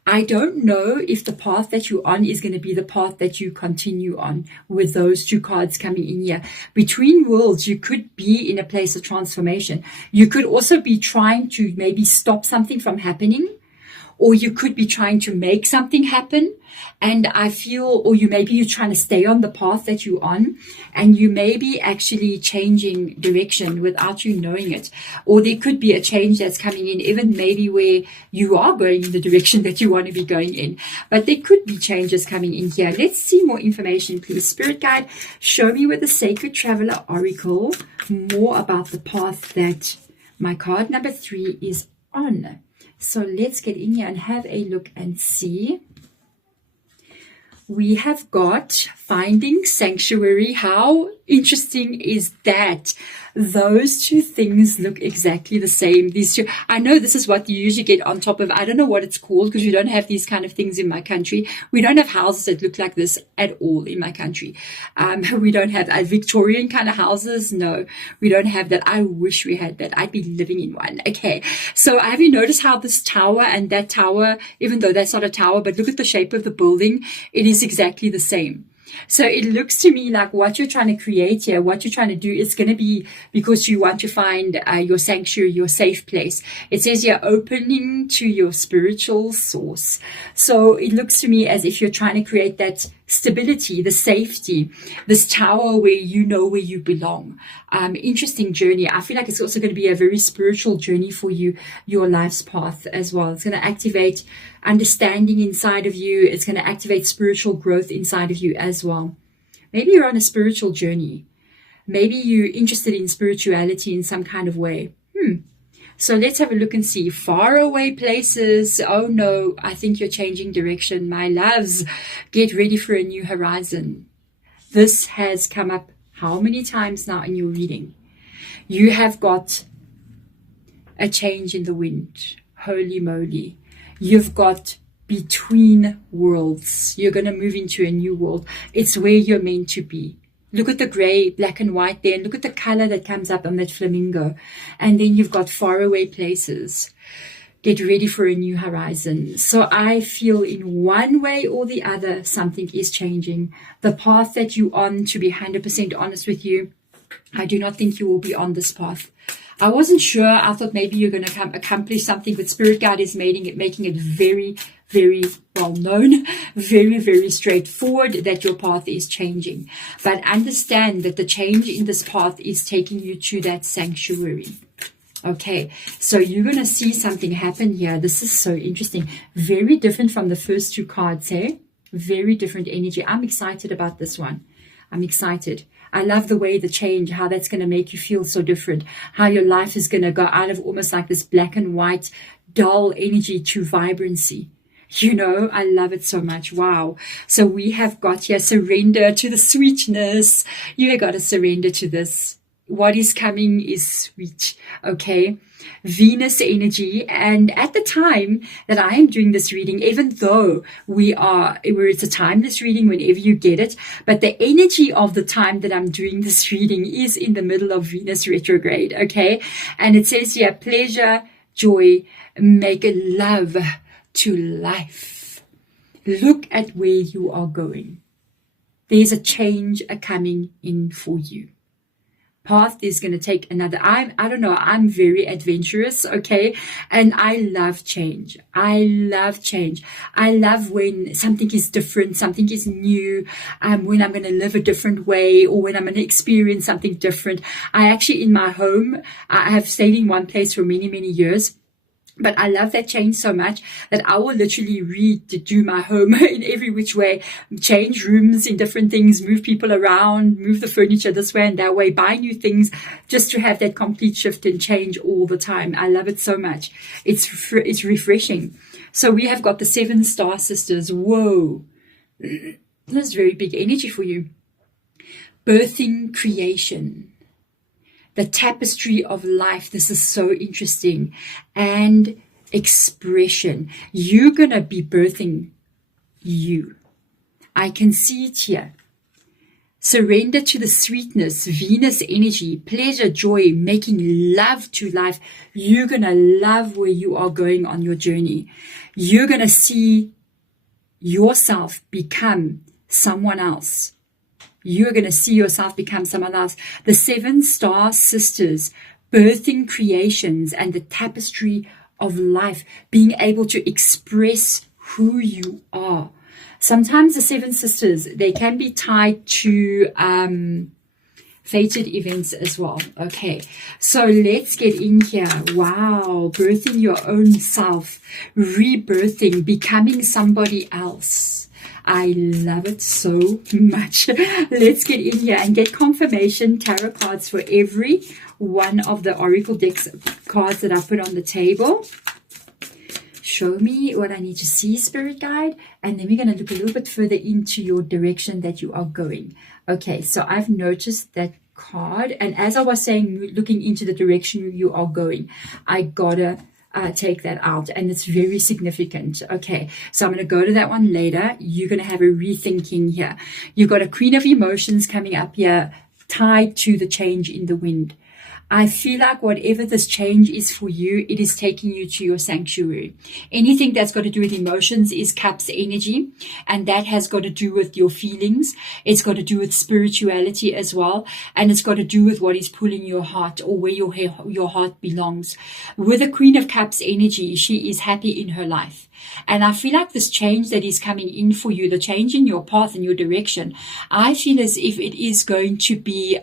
I don't know if the path that you're on is going to be the path that you continue on with those 2 cards coming in here. Between worlds, you could be in a place of transformation. You could also be trying to maybe stop something from happening, or you could be trying to make something happen. And I feel, or maybe you're trying to stay on the path that you're on, and you may be actually changing direction without you knowing it. Or there could be a change that's coming in, even maybe where you are going in the direction that you want to be going in. But there could be changes coming in here. Let's see more information, please. Spirit guide, show me with the Sacred Traveler Oracle more about the path that my card number 3 is on. So let's get in here and have a look and see. We have got finding sanctuary. How interesting is that? Those 2 things look exactly the same. These 2, I know this is what you usually get on top of. I don't know what it's called because we don't have these kind of things in my country. We don't have houses that look like this at all in my country. We don't have Victorian kind of houses. No, we don't have that. I wish we had that. I'd be living in one. Okay, so have you noticed how this tower and that tower, even though that's not a tower, but look at the shape of the building, it is exactly the same. So it looks to me like what you're trying to create here, what you're trying to do, is going to be because you want to find your sanctuary, your safe place. It says you're opening to your spiritual source. So it looks to me as if you're trying to create that stability, the safety, this tower where you know where you belong. Interesting journey. I feel like it's also going to be a very spiritual journey for you, your life's path as well. It's going to activate understanding inside of you. It's going to activate spiritual growth inside of you as well. Maybe you're on a spiritual journey. Maybe you're interested in spirituality in some kind of way. So let's have a look and see. Faraway places. Oh no, I think you're changing direction. My loves, get ready for a new horizon. This has come up how many times now in your reading? You have got a change in the wind. Holy moly. You've got between worlds. You're going to move into a new world. It's where you're meant to be. Look at the gray, black and white there, and look at the color that comes up on that flamingo. And then you've got faraway places. Get ready for a new horizon. So I feel in one way or the other, something is changing. The path that you're on, to be 100% honest with you, I do not think you will be on this path. I wasn't sure. I thought maybe you're going to accomplish something, but Spirit Guide is making it very, very well known, very, very straightforward that your path is changing. But understand that the change in this path is taking you to that sanctuary. Okay, so you're going to see something happen here. This is so interesting. Very different from the first two cards, hey? Very different energy. I'm excited about this one. I'm excited. I love the way the change, how that's going to make you feel so different, how your life is going to go out of almost like this black and white, dull energy to vibrancy. You know, I love it so much. Wow. So we have got here, surrender to the sweetness. You have got to surrender to this. What is coming is sweet. Okay. Venus energy. And at the time that I am doing this reading, even though it's a timeless reading whenever you get it, but the energy of the time that I'm doing this reading is in the middle of Venus retrograde. Okay. And it says here, pleasure, joy, make love to life. Look at where you are going. There's a change coming in for you. Path is going to take another. I don't know. I'm very adventurous. Okay. And I love change. I love change. I love when something is different, something is new, when I'm going to live a different way or when I'm going to experience something different. I actually, in my home, I have stayed in one place for many, many years. But I love that change so much that I will literally do my home in every which way, change rooms in different things, move people around, move the furniture this way and that way, buy new things just to have that complete shift and change all the time. I love it so much. It's refreshing. So we have got the 7 star sisters. Whoa. That's very big energy for you. Birthing creation. The tapestry of life. This is so interesting. And expression. You're going to be birthing you. I can see it here. Surrender to the sweetness, Venus energy, pleasure, joy, making love to life. You're going to love where you are going on your journey. You're going to see yourself become someone else. You're going to see yourself become someone else. The 7 star sisters, birthing creations and the tapestry of life, being able to express who you are. Sometimes the 7 sisters, they can be tied to fated events as well. Okay, so let's get in here. Wow, birthing your own self, rebirthing, becoming somebody else. I love it so much. Let's get in here and get confirmation tarot cards for every one of the Oracle decks cards that I put on the table. Show me what I need to see, Spirit Guide. And then we're going to look a little bit further into your direction that you are going. Okay, so I've noticed that card. And as I was saying, looking into the direction you are going, I gotta take that out, and it's very significant. Okay, so I'm going to go to that one later. You're going to have a rethinking here. You've got a Queen of Emotions coming up here, tied to the change in the wind. I feel like whatever this change is for you, it is taking you to your sanctuary. Anything that's got to do with emotions is Cups energy, and that has got to do with your feelings. It's got to do with spirituality as well, and it's got to do with what is pulling your heart or where your heart belongs. With the Queen of Cups energy, she is happy in her life. And I feel like this change that is coming in for you, the change in your path and your direction, I feel as if it is going to be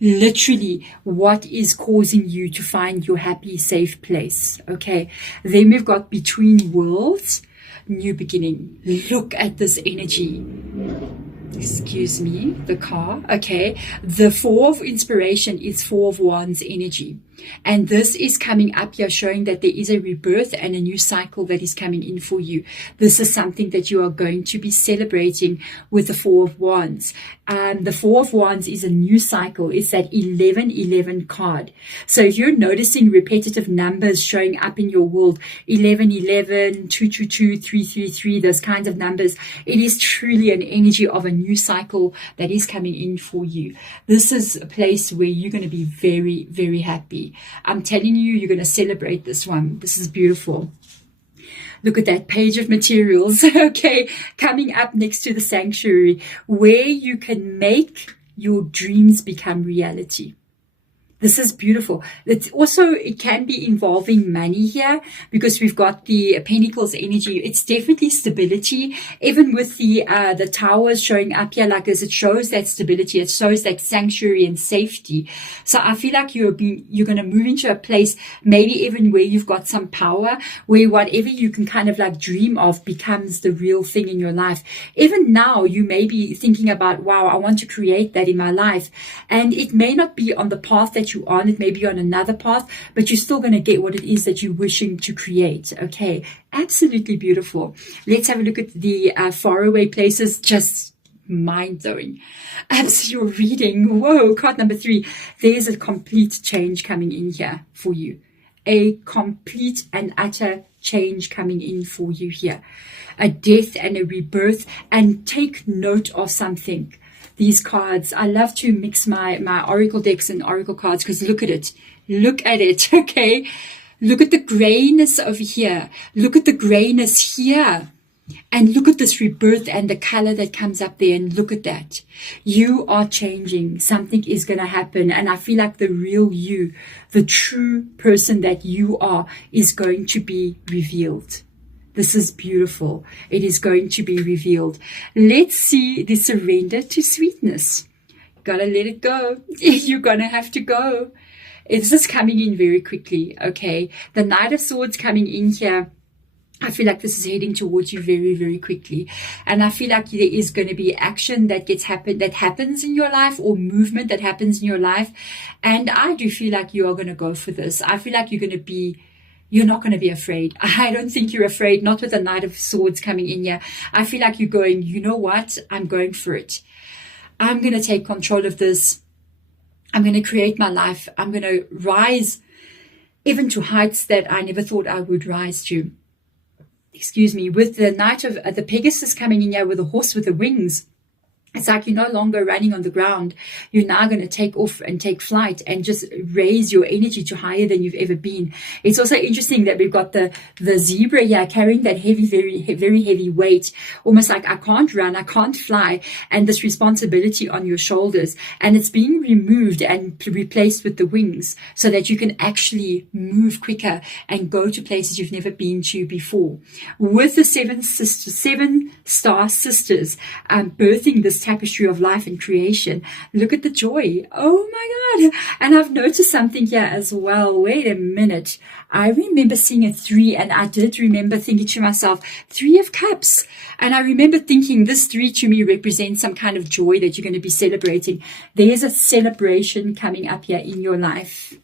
literally what is causing you to find your happy, safe place. Okay. Then we've got between worlds, new beginning. Look at this energy. excuse me, the car, okay, the Four of Inspiration is Four of Wands energy. And this is coming up here showing that there is a rebirth and a new cycle that is coming in for you. This is something that you are going to be celebrating with the Four of Wands. The Four of Wands is a new cycle. It's that 1111 card. So if you're noticing repetitive numbers showing up in your world, 1111, 222, 333, those kinds of numbers, it is truly an energy of a new cycle that is coming in for you. This is a place where you're going to be very, very happy. I'm telling you, you're going to celebrate this one. This is beautiful. Look at that page of materials, okay, coming up next to the sanctuary, where you can make your dreams become reality. This is beautiful. It's also, it can be involving money here because we've got the Pentacles energy. It's definitely stability. Even with the towers showing up here like this, it shows that stability. It shows that sanctuary and safety. So I feel like you're going to move into a place, maybe even where you've got some power, where whatever you can kind of like dream of becomes the real thing in your life. Even now, you may be thinking about, wow, I want to create that in my life. And it may not be on the path that you on, it may be on another path, but you're still going to get what it is that you're wishing to create. Okay, absolutely beautiful. Let's have a look at the faraway places. Just mind-blowing. As you're reading, whoa, card number 3, there's a complete change coming in here for you. A complete and utter change coming in for you here. A death and a rebirth. And take note of something. These cards, I love to mix my oracle decks and oracle cards because look at it. Look at it, okay? Look at the grayness over here. Look at the grayness here. And look at this rebirth and the color that comes up there, and look at that. You are changing. Something is going to happen. And I feel like the real you, the true person that you are, is going to be revealed. This is beautiful. It is going to be revealed. Let's see the surrender to sweetness. Gotta let it go. You're gonna have to go. This is coming in very quickly, okay? The Knight of Swords coming in here. I feel like this is heading towards you very, very quickly. And I feel like there is going to be action that happens in your life, or movement that happens in your life. And I do feel like you are going to go for this. I feel like you're not going to be afraid. I don't think you're afraid, not with the Knight of Swords coming in here. I feel like you're going, you know what? I'm going for it. I'm going to take control of this. I'm going to create my life. I'm going to rise even to heights that I never thought I would rise to. Excuse me. With the Knight of the Pegasus coming in here with a horse with the wings, it's like you're no longer running on the ground. You're now going to take off and take flight and just raise your energy to higher than you've ever been. It's also interesting that we've got the zebra here carrying that heavy, very, very heavy weight, almost like I can't run, I can't fly, and this responsibility on your shoulders. And it's being removed and replaced with the wings so that you can actually move quicker and go to places you've never been to before. With the seven star sisters birthing this tapestry of life and creation. Look at the joy. Oh my God. And I've noticed something here as well. Wait a minute. I remember seeing a 3, and I did remember thinking to myself, 3 of Cups. And I remember thinking this 3 to me represents some kind of joy that you're going to be celebrating. There's a celebration coming up here in your life.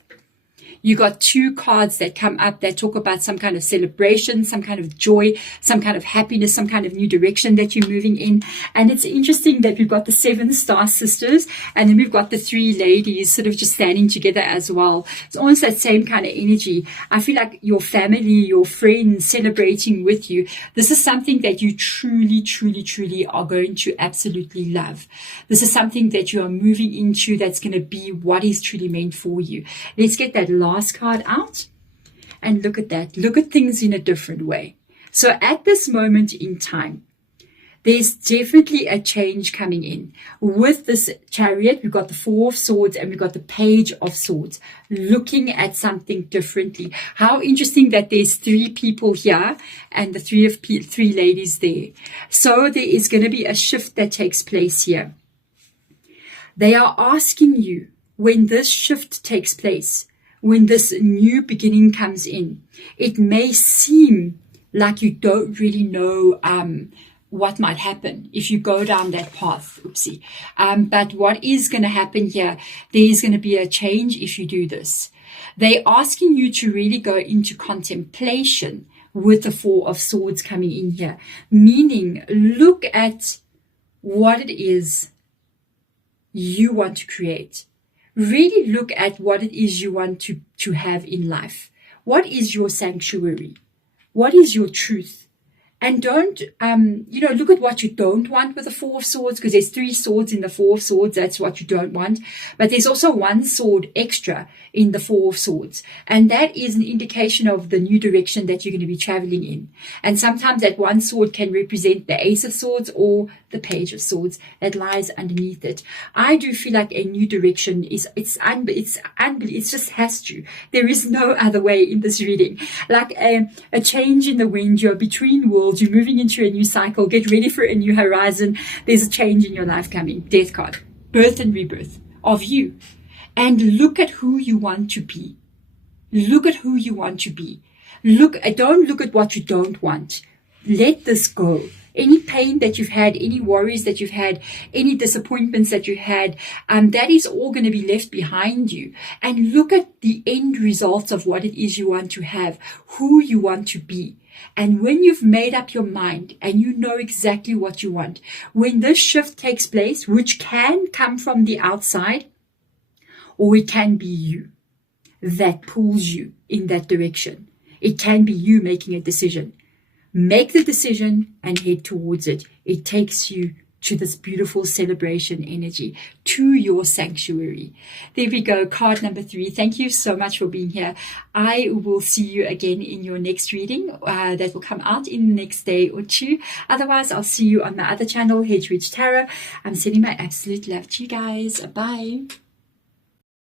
You got 2 cards that come up that talk about some kind of celebration, some kind of joy, some kind of happiness, some kind of new direction that you're moving in. And it's interesting that we've got the 7 star sisters, and then we've got the 3 ladies sort of just standing together as well. It's almost that same kind of energy. I feel like your family, your friends celebrating with you. This is something that you truly, truly, truly are going to absolutely love. This is something that you are moving into that's going to be what is truly meant for you. Let's get that last card out and look at that. Look at things in a different way. So at this moment in time, there's definitely a change coming in. With this Chariot, we've got the 4 of Swords and we've got the Page of Swords, looking at something differently. How interesting that there's 3 people here and the 3 ladies there. So there is going to be a shift that takes place here. They are asking you, when this shift takes place, when this new beginning comes in, it may seem like you don't really know what might happen if you go down that path. Oopsie. But what is going to happen here, there is going to be a change if you do this. They're asking you to really go into contemplation with the Four of Swords coming in here. Meaning, look at what it is you want to create. Really look at what it is you want to have in life. What is your sanctuary? What is your truth? And don't, look at what you don't want with the Four of Swords, because there's 3 swords in the Four of Swords. That's what you don't want. But there's also 1 sword extra in the Four of Swords. And that is an indication of the new direction that you're going to be traveling in. And sometimes that 1 sword can represent the Ace of Swords or the Page of Swords that lies underneath it. I do feel like a new direction it just has to. There is no other way in this reading. Like a change in the wind. You're between worlds. You're moving into a new cycle. Get ready for a new horizon. There's a change in your life coming. Death card. Birth and rebirth of you. And look at who you want to be. Look at who you want to be. Don't look at what you don't want. Let this go. Any pain that you've had, any worries that you've had, any disappointments that you had, that is all going to be left behind you. And look at the end results of what it is you want to have, who you want to be. And when you've made up your mind and you know exactly what you want, when this shift takes place, which can come from the outside, or it can be you that pulls you in that direction. It can be you making a decision. Make the decision and head towards it. It takes you to this beautiful celebration energy, to your sanctuary. There we go, card number 3. Thank you so much for being here. I will see you again in your next reading that will come out in the next day or 2. Otherwise, I'll see you on my other channel, Hedgeridge Tarot. I'm sending my absolute love to you guys. Bye.